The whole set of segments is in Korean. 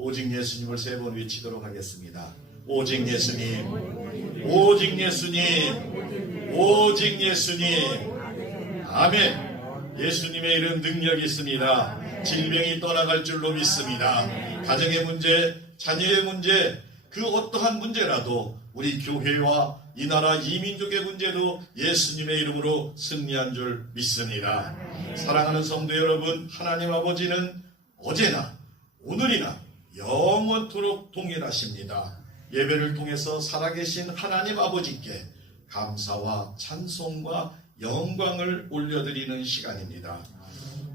오직 예수님을 3번 외치도록 하겠습니다. 오직 예수님, 오직 예수님, 오직 예수님. 아멘. 예수님의 이름 능력이 있습니다. 질병이 떠나갈 줄로 믿습니다. 가정의 문제, 자녀의 문제, 그 어떠한 문제라도 우리 교회와 이 나라 이민족의 문제도 예수님의 이름으로 승리한 줄 믿습니다. 사랑하는 성도 여러분, 하나님 아버지는 어제나 오늘이나 영원토록 동일하십니다. 예배를 통해서 살아계신 하나님 아버지께 감사와 찬송과 영광을 올려드리는 시간입니다.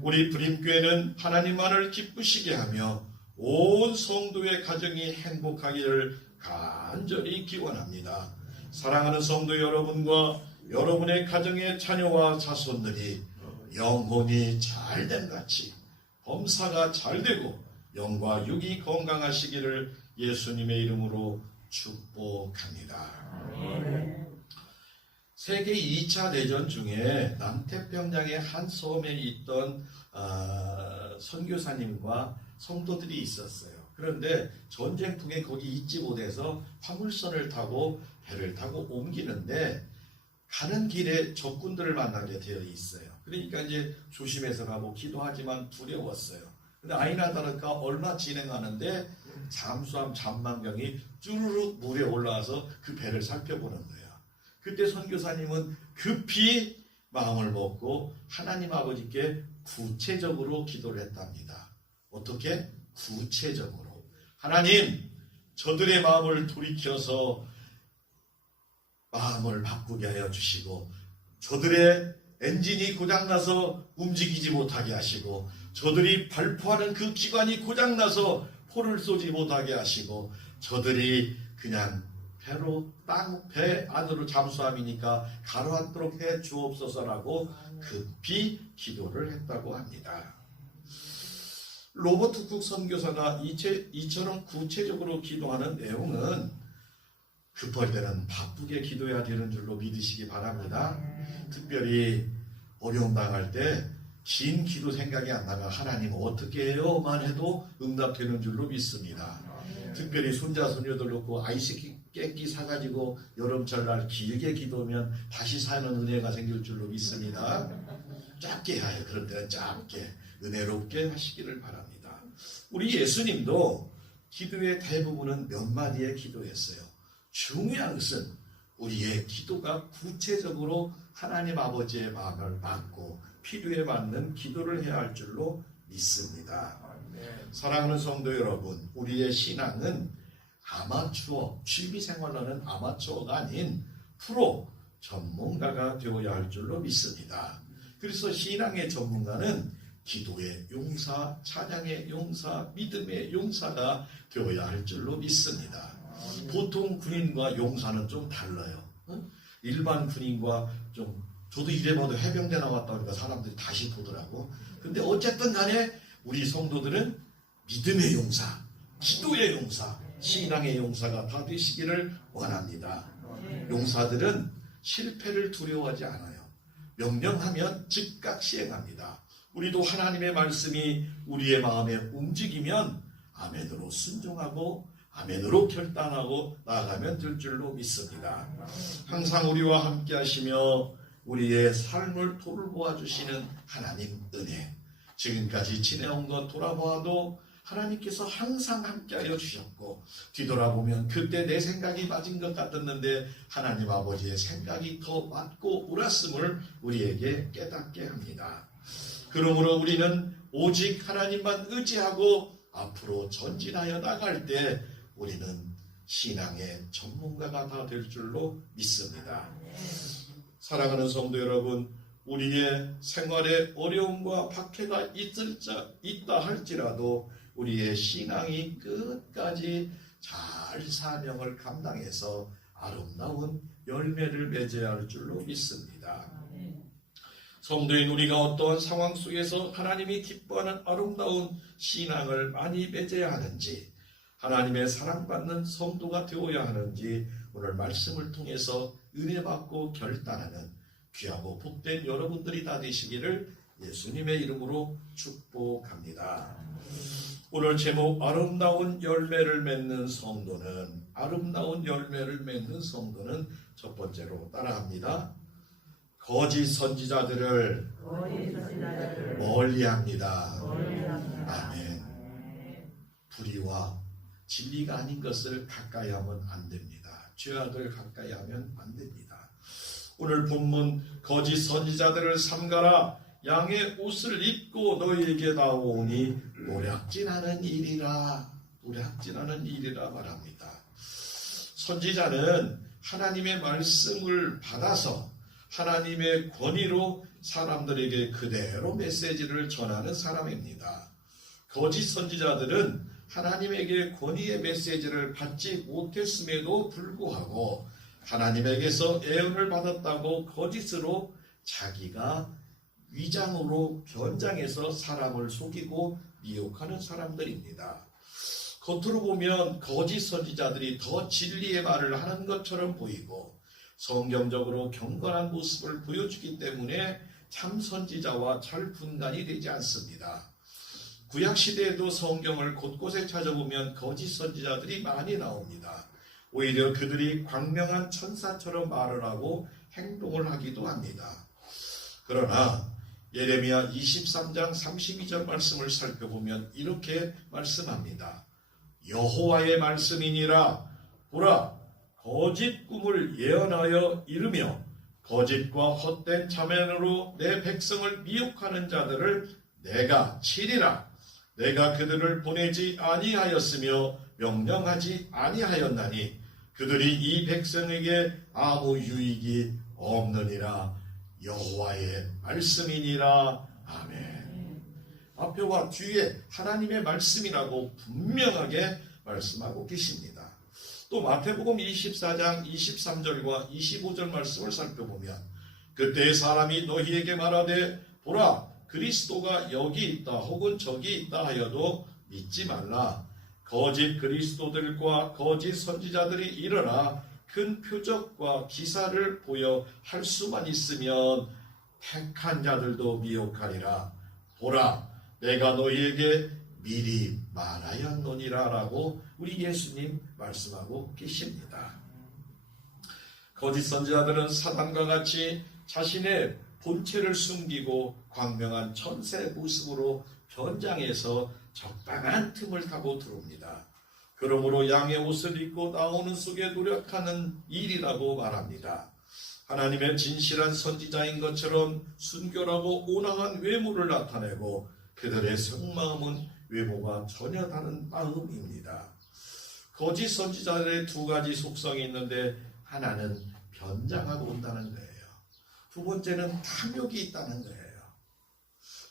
우리 불임교회는 하나님만을 기쁘시게 하며 온 성도의 가정이 행복하기를 간절히 기원합니다. 사랑하는 성도 여러분과 여러분의 가정의 자녀와 자손들이 영혼이 잘됨 같이 범사가 잘되고 영과 육이 건강하시기를 예수님의 이름으로 축복합니다. 세계 2차 대전 중에 남태평양의 한 섬에 있던 선교사님과 성도들이 있었어요. 그런데 전쟁통에 거기 있지 못해서 화물선을 타고 배를 타고 옮기는데 가는 길에 적군들을 만나게 되어 있어요. 그러니까 이제 조심해서 가고 기도하지만 두려웠어요. 근데 아니나 다를까 얼마 진행하는데 잠수함 잠망경이 쭈르륵 물에 올라와서 그 배를 살펴보는 거예요. 그때 선교사님은 급히 마음을 먹고 하나님 아버지께 구체적으로 기도를 했답니다. 어떻게? 구체적으로. 하나님, 저들의 마음을 돌이켜서 마음을 바꾸게 하여 주시고 저들의 엔진이 고장나서 움직이지 못하게 하시고 저들이 발포하는 그 기관이 고장나서 포를 쏘지 못하게 하시고 저들이 그냥 배 안으로 잠수함이니까 가로앉도록 해 주옵소서라고 급히 기도를 했다고 합니다. 로버트 쿡 선교사가 이처럼 구체적으로 기도하는 내용은 급할 때는 바쁘게 기도해야 되는 줄로 믿으시기 바랍니다. 특별히 어려움 당할 때 긴 기도 생각이 안 나가 하나님 어떻게 해요만 해도 응답되는 줄로 믿습니다. 특별히 손자 손녀들 놓고 아이스크림 깨끼 사가지고 여름철날 길게 기도하면 다시 사는 은혜가 생길 줄로 믿습니다. 짧게 해야 해요. 그럴 때는 짧게 은혜롭게 하시기를 바랍니다. 우리 예수님도 기도의 대부분은 몇 마디의 기도했어요. 중요한 것은 우리의 기도가 구체적으로 하나님 아버지의 마음을 받고 필요에 맞는 기도를 해야 할 줄로 믿습니다. 사랑하는 성도 여러분, 우리의 신앙은 아마추어, 취미생활로는 아마추어가 아닌 프로 전문가가 되어야 할 줄로 믿습니다. 그래서 신앙의 전문가는 기도의 용사, 찬양의 용사, 믿음의 용사가 되어야 할 줄로 믿습니다. 보통 군인과 용사는 좀 달라요. 일반 군인과 저도 이래봐도 해병대 나왔다 그러니까 사람들이 다시 보더라고. 근데 어쨌든 간에 우리 성도들은 믿음의 용사, 기도의 용사, 신앙의 용사가 다 되시기를 원합니다. 용사들은 실패를 두려워하지 않아요. 명령하면 즉각 시행합니다. 우리도 하나님의 말씀이 우리의 마음에 움직이면 아멘으로 순종하고 아멘으로 결단하고 나아가면 될 줄로 믿습니다. 항상 우리와 함께 하시며 우리의 삶을 돌보아주시는 하나님 은혜, 지금까지 지내온 것 돌아보아도 하나님께서 항상 함께하여 주셨고 뒤돌아보면 그때 내 생각이 맞은 것 같았는데 하나님 아버지의 생각이 더 맞고 옳았음을 우리에게 깨닫게 합니다. 그러므로 우리는 오직 하나님만 의지하고 앞으로 전진하여 나갈 때 우리는 신앙의 전문가가 다 될 줄로 믿습니다. 사랑하는 성도 여러분, 우리의 생활에 어려움과 박해가 있다 할지라도 우리의 신앙이 끝까지 잘 사명을 감당해서 아름다운 열매를 맺어야 할 줄로 믿습니다. 성도인 우리가 어떠한 상황 속에서 하나님이 기뻐하는 아름다운 신앙을 많이 맺어야 하는지, 하나님의 사랑받는 성도가 되어야 하는지 오늘 말씀을 통해서 은혜 받고 결단하는 귀하고 복된 여러분들이 다 되시기를 예수님의 이름으로 축복합니다. 오늘 제목 아름다운 열매를 맺는 성도는, 아름다운 열매를 맺는 성도는 첫 번째로 따라합니다. 거짓 선지자들을 멀리합니다. 아멘. 불의와 진리가 아닌 것을 가까이 하면 안 됩니다. 죄악을 가까이 하면 안 됩니다. 오늘 본문 거짓 선지자들을 삼가라. 양의 옷을 입고 너희에게 나오니 노략질하는 일이라, 노략질하는 일이라 말합니다. 선지자는 하나님의 말씀을 받아서 하나님의 권위로 사람들에게 그대로 메시지를 전하는 사람입니다. 거짓 선지자들은 하나님에게 권위의 메시지를 받지 못했음에도 불구하고 하나님에게서 애언을 받았다고 거짓으로 자기가 위장으로 변장해서 사람을 속이고 미혹하는 사람들입니다. 겉으로 보면 거짓 선지자들이 더 진리의 말을 하는 것처럼 보이고 성경적으로 경건한 모습을 보여주기 때문에 참 선지자와 잘 분간이 되지 않습니다. 구약시대에도 성경을 곳곳에 찾아보면 거짓 선지자들이 많이 나옵니다. 오히려 그들이 광명한 천사처럼 말을 하고 행동을 하기도 합니다. 그러나 예레미야 23장 32절 말씀을 살펴보면 이렇게 말씀합니다. 여호와의 말씀이니라. 보라, 거짓 꿈을 예언하여 이르며 거짓과 헛된 자면으로 내 백성을 미혹하는 자들을 내가 치리라. 내가 그들을 보내지 아니하였으며 명령하지 아니하였나니 그들이 이 백성에게 아무 유익이 없느니라. 여호와의 말씀이니라. 아멘. 앞에와 뒤에 하나님의 말씀이라고 분명하게 말씀하고 계십니다. 또 마태복음 24장 23절과 25절 말씀을 살펴보면 그때 사람이 너희에게 말하되 보라, 그리스도가 여기 있다 혹은 저기 있다 하여도 믿지 말라. 거짓 그리스도들과 거짓 선지자들이 일어나 큰 표적과 기사를 보여 할 수만 있으면 택한 자들도 미혹하리라. 보라, 내가 너희에게 미리 말하였노니라 라고 우리 예수님 말씀하고 계십니다. 거짓 선지자들은 사단과 같이 자신의 본체를 숨기고 광명한 천사의 모습으로 변장해서 적당한 틈을 타고 들어옵니다. 그러므로 양의 옷을 입고 나오는 속에 노력하는 일이라고 말합니다. 하나님의 진실한 선지자인 것처럼 순결하고 온화한 외모를 나타내고 그들의 속마음은 외모가 전혀 다른 마음입니다. 거짓 선지자들의 두 가지 속성이 있는데 하나는 변장하고 온다는 거예요. 두 번째는 탐욕이 있다는 거예요.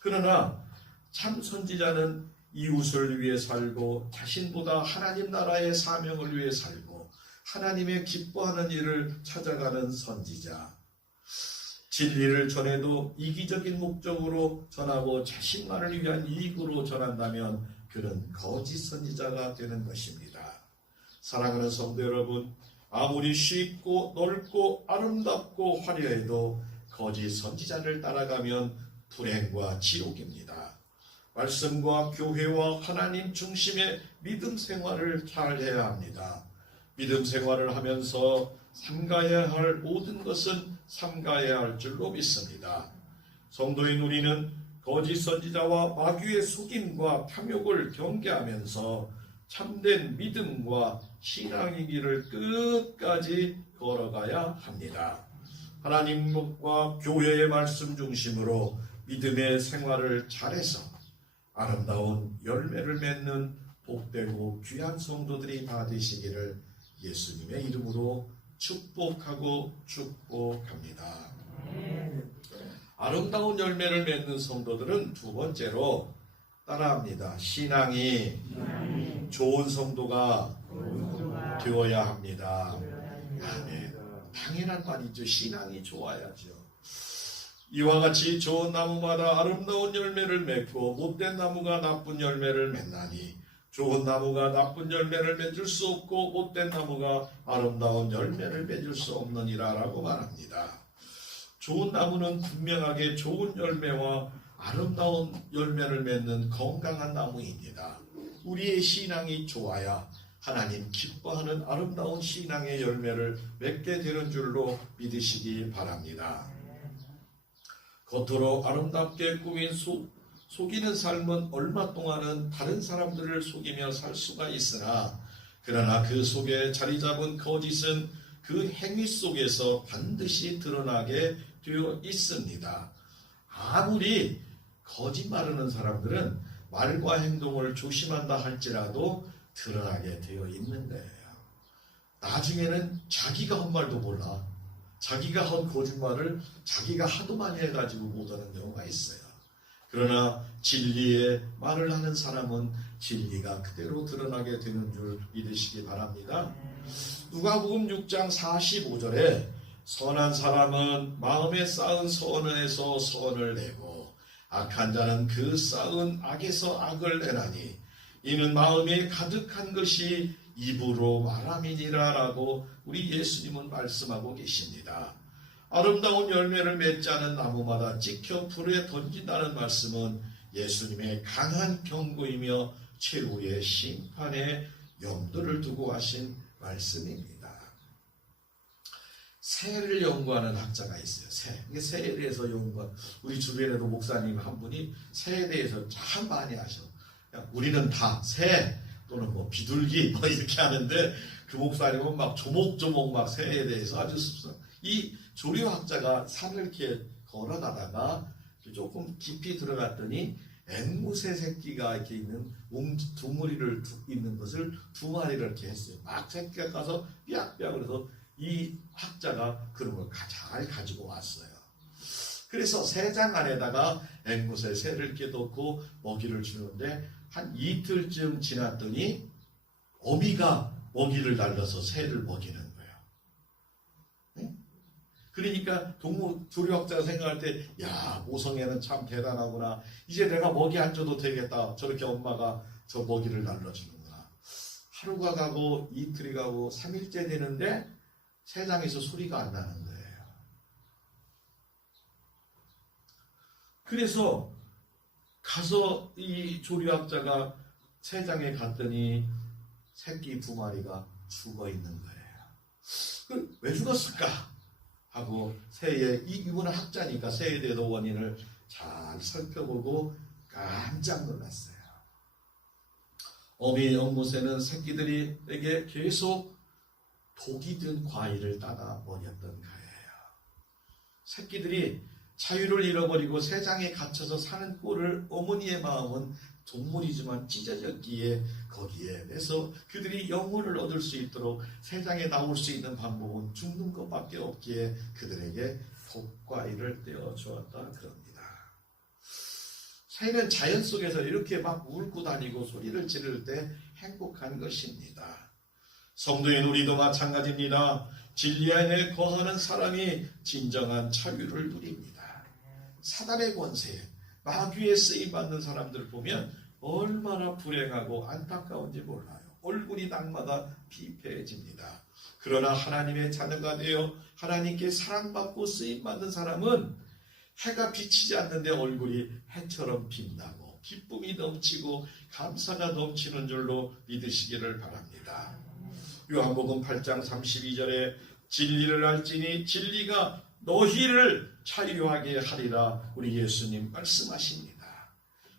그러나 참 선지자는 이웃을 위해 살고 자신보다 하나님 나라의 사명을 위해 살고 하나님의 기뻐하는 일을 찾아가는 선지자. 진리를 전해도 이기적인 목적으로 전하고 자신만을 위한 이익으로 전한다면 그는 거짓 선지자가 되는 것입니다. 사랑하는 성도 여러분, 아무리 쉽고 넓고 아름답고 화려해도 거짓 선지자를 따라가면 불행과 지옥입니다. 말씀과 교회와 하나님 중심의 믿음 생활을 잘 해야 합니다. 믿음 생활을 하면서 삼가해야 할 모든 것은 삼가해야 할 줄로 믿습니다. 성도인 우리는 거짓 선지자와 마귀의 속임과 탐욕을 경계하면서 참된 믿음과 신앙의 길을 끝까지 걸어가야 합니다. 하나님과 교회의 말씀 중심으로 믿음의 생활을 잘해서 아름다운 열매를 맺는 복되고 귀한 성도들이 다 되시기를 예수님의 이름으로 축복하고 축복합니다. 아름다운 열매를 맺는 성도들은 두 번째로 따라합니다. 신앙이 좋은 성도가 되어야 합니다. 아멘. 당연한 말이죠. 신앙이 좋아야죠. 이와 같이 좋은 나무마다 아름다운 열매를 맺고 못된 나무가 나쁜 열매를 맺나니 좋은 나무가 나쁜 열매를 맺을 수 없고 못된 나무가 아름다운 열매를 맺을 수 없느니라 라고 말합니다. 좋은 나무는 분명하게 좋은 열매와 아름다운 열매를 맺는 건강한 나무입니다. 우리의 신앙이 좋아야 하나님 기뻐하는 아름다운 신앙의 열매를 맺게 되는 줄로 믿으시기 바랍니다. 겉으로 아름답게 꾸민 속이는 삶은 얼마 동안은 다른 사람들을 속이며 살 수가 있으나, 그러나 그 속에 자리 잡은 거짓은 그 행위 속에서 반드시 드러나게 되어 있습니다. 아무리 거짓말하는 사람들은 말과 행동을 조심한다 할지라도 드러나게 되어 있는 거예요. 나중에는 자기가 한 말도 몰라. 자기가 한 거짓말을 자기가 하도 많이 해가지고 못하는 경우가 있어요. 그러나 진리의 말을 하는 사람은 진리가 그대로 드러나게 되는 줄 믿으시기 바랍니다. 누가복음 6장 45절에 선한 사람은 마음에 쌓은 선에서 선을 내고 악한 자는 그 쌓은 악에서 악을 내나니 이는 마음에 가득한 것이 입으로 말함이니라 라고 우리 예수님은 말씀하고 계십니다. 아름다운 열매를 맺지 않은 나무마다 찍혀 불에 던진다는 말씀은 예수님의 강한 경고이며 최후의 심판에 염두를 두고 하신 말씀입니다. 새를 연구하는 학자가 있어요. 새에 대해서 연구한, 우리 주변에도 목사님 한 분이 새에 대해서 참 많이 하셔. 우리는 다 새 또는 뭐 비둘기 뭐 이렇게 하는데, 그 목사님은 막 조목조목 막 새에 대해서 아주 이 조류학자가 산을 이렇게 걸어가다가 조금 깊이 들어갔더니 앵무새 새끼가 이렇게 있는 두 무리를 있는 것을 두 마리를 이렇게 했어요. 막 새끼가 가서 삐약삐약 그래서 이 학자가 그런 걸 잘 가지고 왔어요. 그래서 새장 안에다가 앵무새 새를 이렇게 넣고 먹이를 주는데 한 이틀쯤 지났더니 어미가 먹이를 날려서 새를 먹이는 거예요. 네? 그러니까 조류학자가 생각할 때, 야, 모성애는 참 대단하구나. 이제 내가 먹이 안 줘도 되겠다. 저렇게 엄마가 저 먹이를 날려주는구나. 하루가 가고 이틀이 가고 3일째 되는데 새장에서 소리가 안 나는 거예요. 그래서 가서 이 조류학자가 새장에 갔더니 새끼 두 마리가 죽어 있는 거예요. 왜 죽었을까? 하고 이분은 학자니까 새에 대해서 원인을 잘 살펴보고 깜짝 놀랐어요. 어미 앵무새는 새끼들에게 계속 독이 든 과일을 따다 먹였던 거예요. 새끼들이 자유를 잃어버리고 새장에 갇혀서 사는 꼴을 어머니의 마음은 동물이지만 찢어졌기에 거기에 내서 그들이 영혼을 얻을 수 있도록 새장에 나올 수 있는 방법은 죽는 것밖에 없기에 그들에게 독과일을 떼어주었다 그럽니다. 새는 자연 속에서 이렇게 막 울고 다니고 소리를 지를 때 행복한 것입니다. 성도인 우리도 마찬가지입니다. 진리 안에 거하는 사람이 진정한 자유를 누립니다. 사단의 권세, 마귀에 쓰임받는 사람들을 보면 얼마나 불행하고 안타까운지 몰라요. 얼굴이 날마다 피폐해집니다. 그러나 하나님의 자녀가 되어 하나님께 사랑받고 쓰임받는 사람은 해가 비치지 않는데 얼굴이 해처럼 빛나고 기쁨이 넘치고 감사가 넘치는 줄로 믿으시기를 바랍니다. 요한복음 8장 32절에 진리를 알지니 진리가 너희를 자유하게 하리라 우리 예수님 말씀하십니다.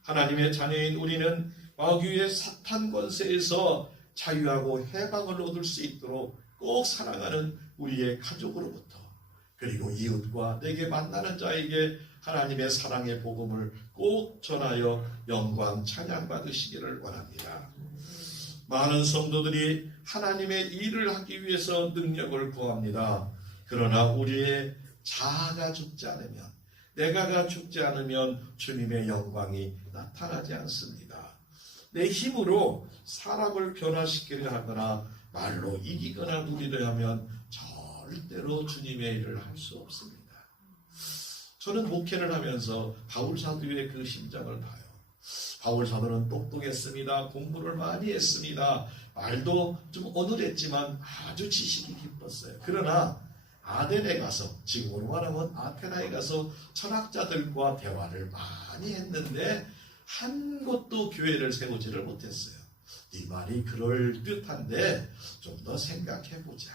하나님의 자녀인 우리는 마귀의 사탄 권세에서 자유하고 해방을 얻을 수 있도록 꼭 사랑하는 우리의 가족으로부터, 그리고 이웃과 내게 만나는 자에게 하나님의 사랑의 복음을 꼭 전하여 영광 찬양 받으시기를 원합니다. 많은 성도들이 하나님의 일을 하기 위해서 능력을 구합니다. 그러나 우리의 자아가 죽지 않으면, 내가가 죽지 않으면 주님의 영광이 나타나지 않습니다. 내 힘으로 사람을 변화시키려 하거나 말로 이기거나 누리려 하면 절대로 주님의 일을 할 수 없습니다. 저는 목회를 하면서 바울 사도의 그 심정을 봐요. 바울 사도는 똑똑했습니다. 공부를 많이 했습니다. 말도 좀 어눌했지만 아주 지식이 깊었어요. 그러나 아덴에 가서, 지금으로 말하면 아테나에 가서 철학자들과 대화를 많이 했는데 한 곳도 교회를 세우지를 못했어요. 네 말이 그럴 듯한데 좀 더 생각해보자.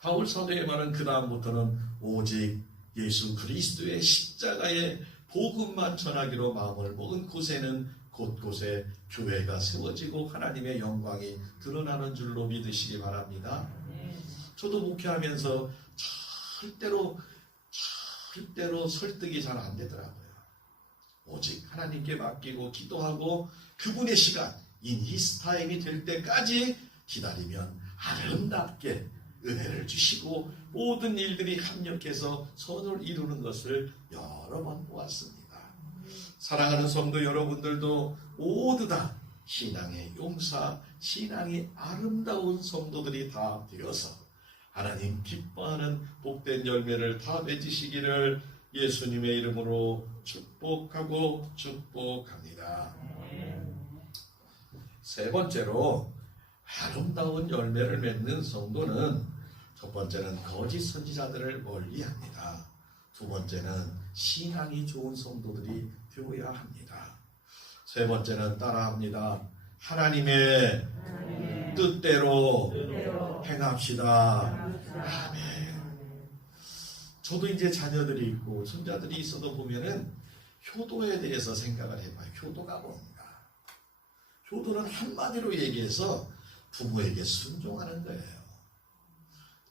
바울 사도의 말은 그 다음부터는 오직 예수 그리스도의 십자가의 복음만 전하기로 마음을 먹은 곳에는 곳곳에 교회가 세워지고 하나님의 영광이 드러나는 줄로 믿으시기 바랍니다. 저도 목회하면서 절대로 설득이 잘 안 되더라고요. 오직 하나님께 맡기고 기도하고 그분의 시간, in his time이 될 때까지 기다리면 아름답게 은혜를 주시고 모든 일들이 합력해서 선을 이루는 것을 여러 번 보았습니다. 사랑하는 성도 여러분들도 모두 다 신앙의 용사, 신앙이 아름다운 성도들이 다 되어서 하나님 기뻐하는 복된 열매를 다 맺으시기를 예수님의 이름으로 축복하고 축복합니다. 세 번째로 아름다운 열매를 맺는 성도는 첫 번째는 거짓 선지자들을 멀리합니다. 두 번째는 신앙이 좋은 성도들이 되어야 합니다. 세 번째는 따라합니다. 하나님의 뜻대로 행합시다. 아멘. 저도 이제 자녀들이 있고 손자들이 있어도 보면은 효도에 대해서 생각을 해봐요. 효도가 뭡니까? 효도는 한마디로 얘기해서 부모에게 순종하는 거예요.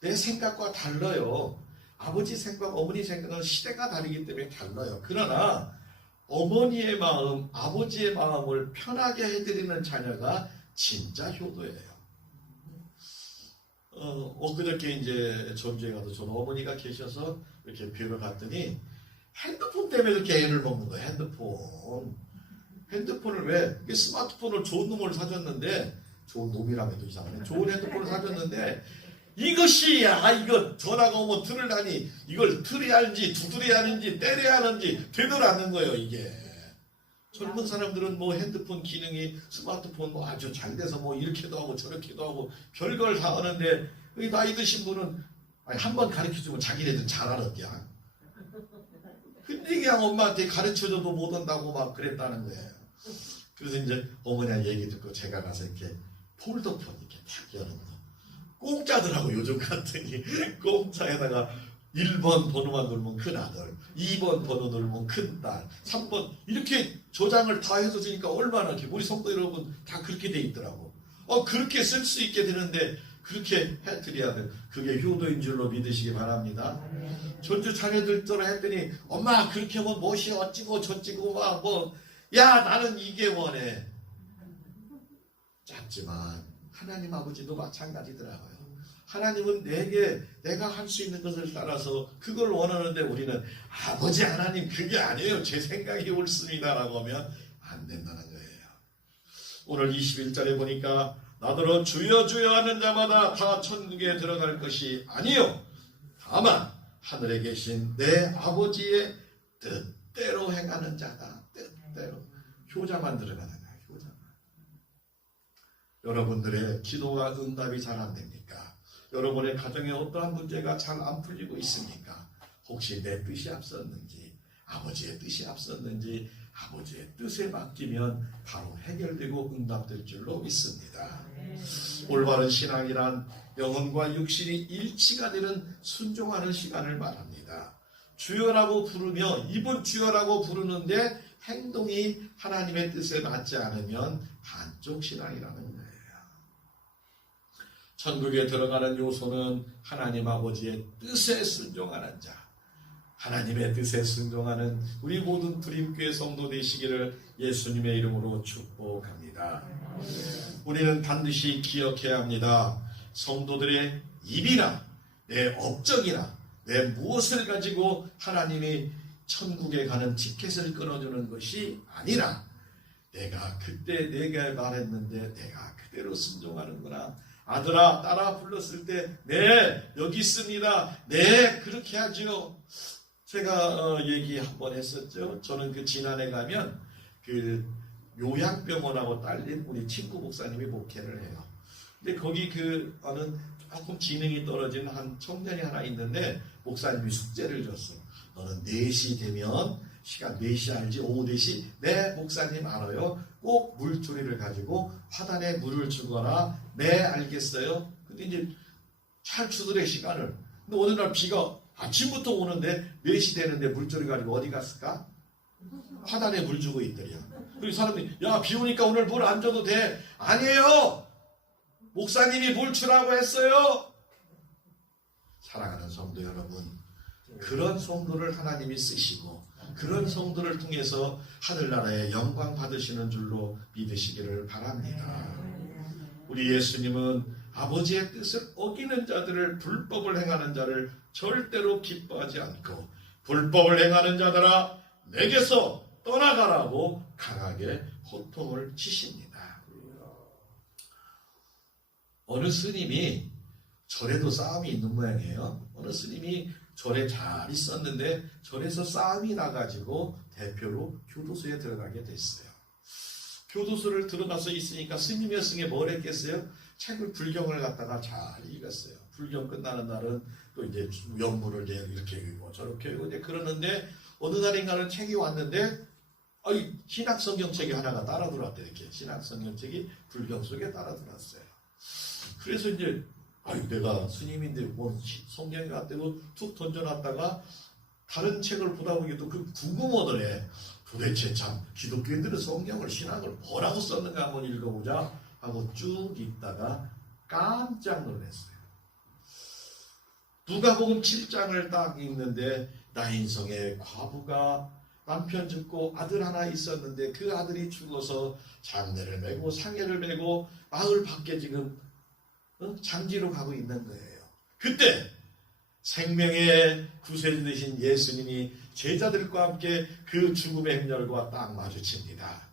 내 생각과 달라요. 아버지 생각, 어머니 생각은 시대가 다르기 때문에 달라요. 그러나 어머니의 마음, 아버지의 마음을 편하게 해드리는 자녀가 진짜 효도예요. 엊그저께 이제 전주에 가서 저는 어머니가 계셔서 이렇게 뵈러 갔더니 핸드폰 때문에 이렇게 애를 먹는 거예요. 핸드폰을 왜? 스마트폰을 좋은 놈을 사줬는데, 좋은 놈이라면 또 이상하네. 좋은 핸드폰을 사줬는데, 이거 전화가 오면 들으려니, 이걸 틀어야 하는지, 두드려야 하는지, 때려야 하는지, 되들 않는 거예요, 이게. 젊은 사람들은 뭐 핸드폰 기능이, 스마트폰 뭐 아주 잘 돼서 뭐 이렇게도 하고 저렇게도 하고, 별걸 다 하는데, 나이 드신 분은, 한 번 가르쳐주면 자기네들 잘하는 거야. 근데 그냥 엄마한테 가르쳐줘도 못 한다고 막 그랬다는 거예요. 그래서 이제 어머니랑 얘기 듣고 제가 가서 이렇게 폴더폰 이렇게 탁 여는 거. 공짜더라고 요즘 같으니. 공짜에다가 1번 번호만 누르면 큰 아들, 2번 번호 누르면 큰 딸, 3번 이렇게 저장을 다 해서 주니까 얼마나 이렇게 우리 성도 여러분 다 그렇게 돼 있더라고. 그렇게 쓸 수 있게 되는데 그렇게 해드려야 돼. 그게 효도인 줄로 믿으시기 바랍니다. 전주 자녀들처럼 했더니 엄마 그렇게 하면 무엇이 어찌고 저찌고 막 야 나는 이게 원해. 작지만 하나님 아버지도 마찬가지더라고요. 하나님은 내가 할 수 있는 것을 따라서 그걸 원하는데 우리는 아버지 하나님 그게 아니에요. 제 생각이 옳습니다라고 하면 안 된다는 거예요. 오늘 21절에 보니까 나더러 주여 주여 하는 자마다 다 천국에 들어갈 것이 아니요 다만 하늘에 계신 내 아버지의 뜻대로 행하는 자다. 뜻대로. 효자만 들어가는 거야. 효자만. 여러분들의 기도가 응답이 잘 안 됩니까? 여러분의 가정에 어떠한 문제가 잘 안 풀리고 있습니까? 혹시 내 뜻이 앞섰는지 아버지의 뜻이 앞섰는지 아버지의 뜻에 맡기면 바로 해결되고 응답될 줄로 믿습니다. 올바른 신앙이란 영혼과 육신이 일치가 되는 순종하는 시간을 말합니다. 주여라고 부르며 입은 주여라고 부르는데 행동이 하나님의 뜻에 맞지 않으면 반쪽 신앙이라는 거예요. 천국에 들어가는 요소는 하나님 아버지의 뜻에 순종하는 자, 하나님의 뜻에 순종하는 우리 모든 드림교회 성도 되시기를 예수님의 이름으로 축복합니다. 우리는 반드시 기억해야 합니다. 성도들의 입이나 내 업적이나 내 무엇을 가지고 하나님이 천국에 가는 티켓을 끊어주는 것이 아니라 내가 그때 내가 말했는데 내가 그대로 순종하는구나. 아들아 딸아 불렀을 때 네 여기 있습니다. 네 그렇게 하죠. 제가 얘기 한번 했었죠. 저는 그 진안에 가면 그 요양병원하고 딸린 우리 친구 목사님이 목회를 해요. 근데 거기 그 어느 조금 지능이 떨어진 한 청년이 하나 있는데 목사님이 숙제를 줬어. 너는 4시 되면 시간 4시 알지? 오후 4시? 네, 목사님 알아요. 꼭 물조리를 가지고 화단에 물을 주거라. 네, 알겠어요. 근데 이제 잘 주더래, 시간을. 근데 어느 날 비가 아침부터 오는데 4시 되는데 물조리 가지고 어디 갔을까? 화단에 물 주고 있더래요. 그리고 사람들이, 야, 비 오니까 오늘 물 안 줘도 돼. 아니에요! 목사님이 물 주라고 했어요! 사랑하는 성도 여러분, 그런 성도를 하나님이 쓰시고 그런 성도를 통해서 하늘나라의 영광 받으시는 줄로 믿으시기를 바랍니다. 우리 예수님은 아버지의 뜻을 어기는 자들을, 불법을 행하는 자를 절대로 기뻐하지 않고 불법을 행하는 자들아 내게서 떠나가라고 강하게 호통을 치십니다. 어느 스님이, 절에도 싸움이 있는 모양이에요. 어느 스님이 절에 잘 있었는데 절에서 싸움이 나가지고 대표로 교도소에 들어가게 됐어요. 교도소를 들어가서 있으니까 스님의 승에 뭘 했겠어요? 책을, 불경을 갖다가 잘 읽었어요. 불경 끝나는 날은 또 이제 영문을 이렇게 읽고 저렇게 읽고 이제 그러는데 어느 날인가는 책이 왔는데 신약 성경책이 하나가 따라 들어왔대. 이렇게 신약 성경책이 불경 속에 따라 들어왔어요. 그래서 이제 내가 스님인데 뭔 성경이 왔다고 툭 던져놨다가 다른 책을 보다 보니 또 그 궁금하더래. 도대체 참 기독교인들은 성경을, 신학을 뭐라고 썼는가 한번 읽어보자 하고 쭉 읽다가 깜짝 놀랐어요. 누가복음 7장을 딱 읽는데 나인성의 과부가 남편 죽고 아들 하나 있었는데 그 아들이 죽어서 장례를 메고 상해를 메고 마을 밖에 지금 장지로 가고 있는 거예요. 그때 생명의 구세주 되신 예수님이 제자들과 함께 그 죽음의 행렬과 딱 마주칩니다.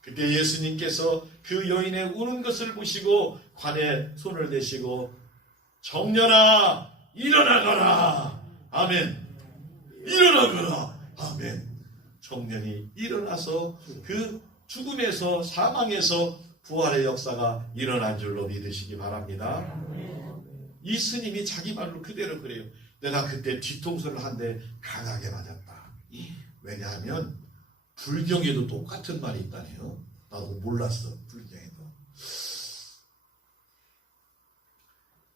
그때 예수님께서 그 여인의 우는 것을 보시고 관에 손을 대시고 청년아 일어나거라. 아멘. 일어나거라. 아멘. 청년이 일어나서 그 죽음에서, 사망에서 부활의 역사가 일어난 줄로 믿으시기 바랍니다. 이 스님이 자기 말로 그대로 그래요. 내가 그때 뒤통수를 한 대 강하게 맞았다. 왜냐하면 불경에도 똑같은 말이 있다네요. 나도 몰랐어. 불경에도.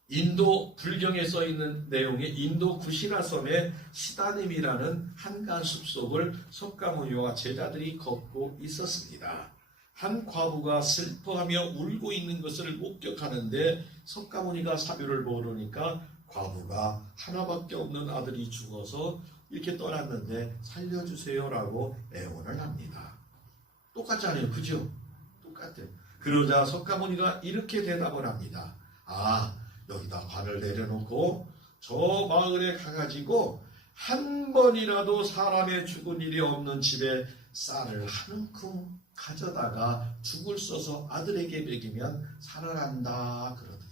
인도 불경에 써있는 내용에 인도 구시라섬의 시다님이라는 한간 숲속을 석가모니와 제자들이 걷고 있었습니다. 한 과부가 슬퍼하며 울고 있는 것을 목격하는데 석가모니가 사뷰를 모르니까 과부가 하나밖에 없는 아들이 죽어서 이렇게 떠났는데 살려주세요라고 애원을 합니다. 똑같잖아요. 그죠? 똑같아요. 그러자 석가모니가 이렇게 대답을 합니다. 여기다 관을 내려놓고 저 마을에 가가지고 한 번이라도 사람의 죽은 일이 없는 집에 쌀을 한 움큼 가져다가 죽을 써서 아들에게 먹이면 살아난다 그러더래요.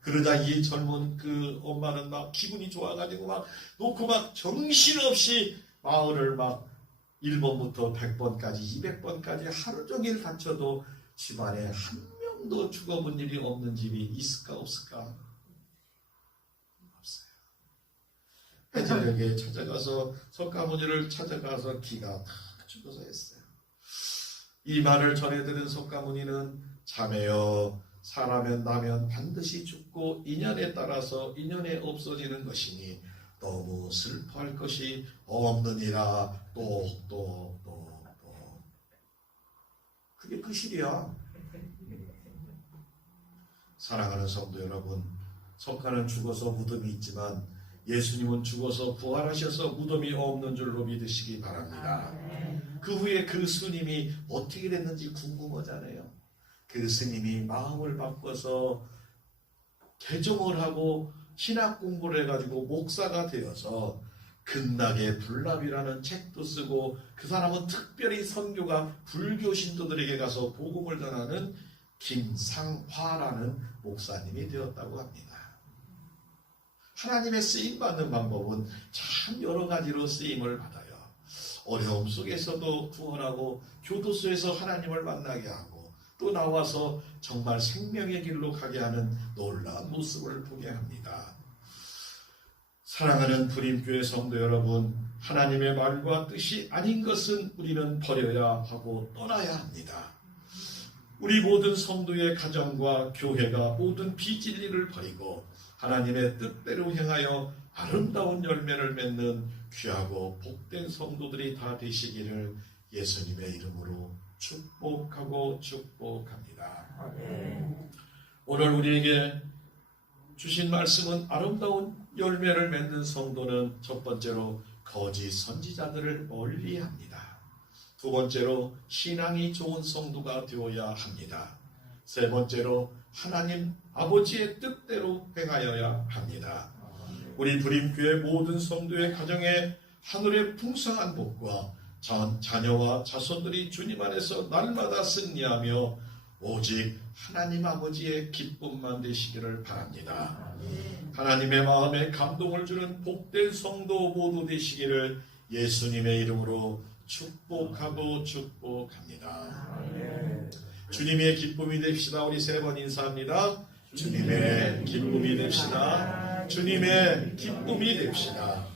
그러자 이 젊은 그 엄마는 막 기분이 좋아가지고 막 놓고 막 정신없이 마을을 막 1번부터 100번까지 200번까지 하루 종일 다쳐도 집안에 한 명도 죽어본 일이 없는 집이 있을까 없을까? 없어요. 해질녘에 찾아가서 석가모니를 찾아가서 기가 다 죽어서 했어요. 이 말을 전해들은 석가모니는 자매여 사라면 나면 반드시 죽고 인연에 따라서 인연에 없어지는 것이니 너무 슬퍼할 것이 없느니라. 또 그게 끝이야. 사랑하는 성도 여러분, 석가는 죽어서 무덤이 있지만 예수님은 죽어서 부활하셔서 무덤이 없는 줄로 믿으시기 바랍니다. 그 후에 그 스님이 어떻게 됐는지 궁금하잖아요. 그 스님이 마음을 바꿔서 개종을 하고 신학 공부를 해가지고 목사가 되어서 극락의 불납이라는 책도 쓰고 그 사람은 특별히 선교가 불교 신도들에게 가서 복음을 전하는 김상화라는 목사님이 되었다고 합니다. 하나님의 쓰임받는 방법은 참 여러 가지로 쓰임을 받아요. 어려움 속에서도 구원하고 교도소에서 하나님을 만나게 하고 또 나와서 정말 생명의 길로 가게 하는 놀라운 모습을 보게 합니다. 사랑하는 부림교회 성도 여러분, 하나님의 말과 뜻이 아닌 것은 우리는 버려야 하고 떠나야 합니다. 우리 모든 성도의 가정과 교회가 모든 비진리를 버리고 하나님의 뜻대로 행하여 아름다운 열매를 맺는 귀하고 복된 성도들이 다 되시기를 예수님의 이름으로 축복하고 축복합니다. 오늘 우리에게 주신 말씀은 아름다운 열매를 맺는 성도는 첫 번째로 거짓 선지자들을 멀리합니다. 두 번째로 신앙이 좋은 성도가 되어야 합니다. 세 번째로 하나님 아버지의 뜻대로 행하여야 합니다. 우리 부림교회 모든 성도의 가정에 하늘의 풍성한 복과 자녀와 자손들이 주님 안에서 날마다 승리하며 오직 하나님 아버지의 기쁨만 되시기를 바랍니다. 하나님의 마음에 감동을 주는 복된 성도 모두 되시기를 예수님의 이름으로 축복하고 축복합니다. 주님의 기쁨이 됩시다. 우리 세 번 인사합니다. 주님의 기쁨이 됩시다. 주님의 기쁨이 됩시다.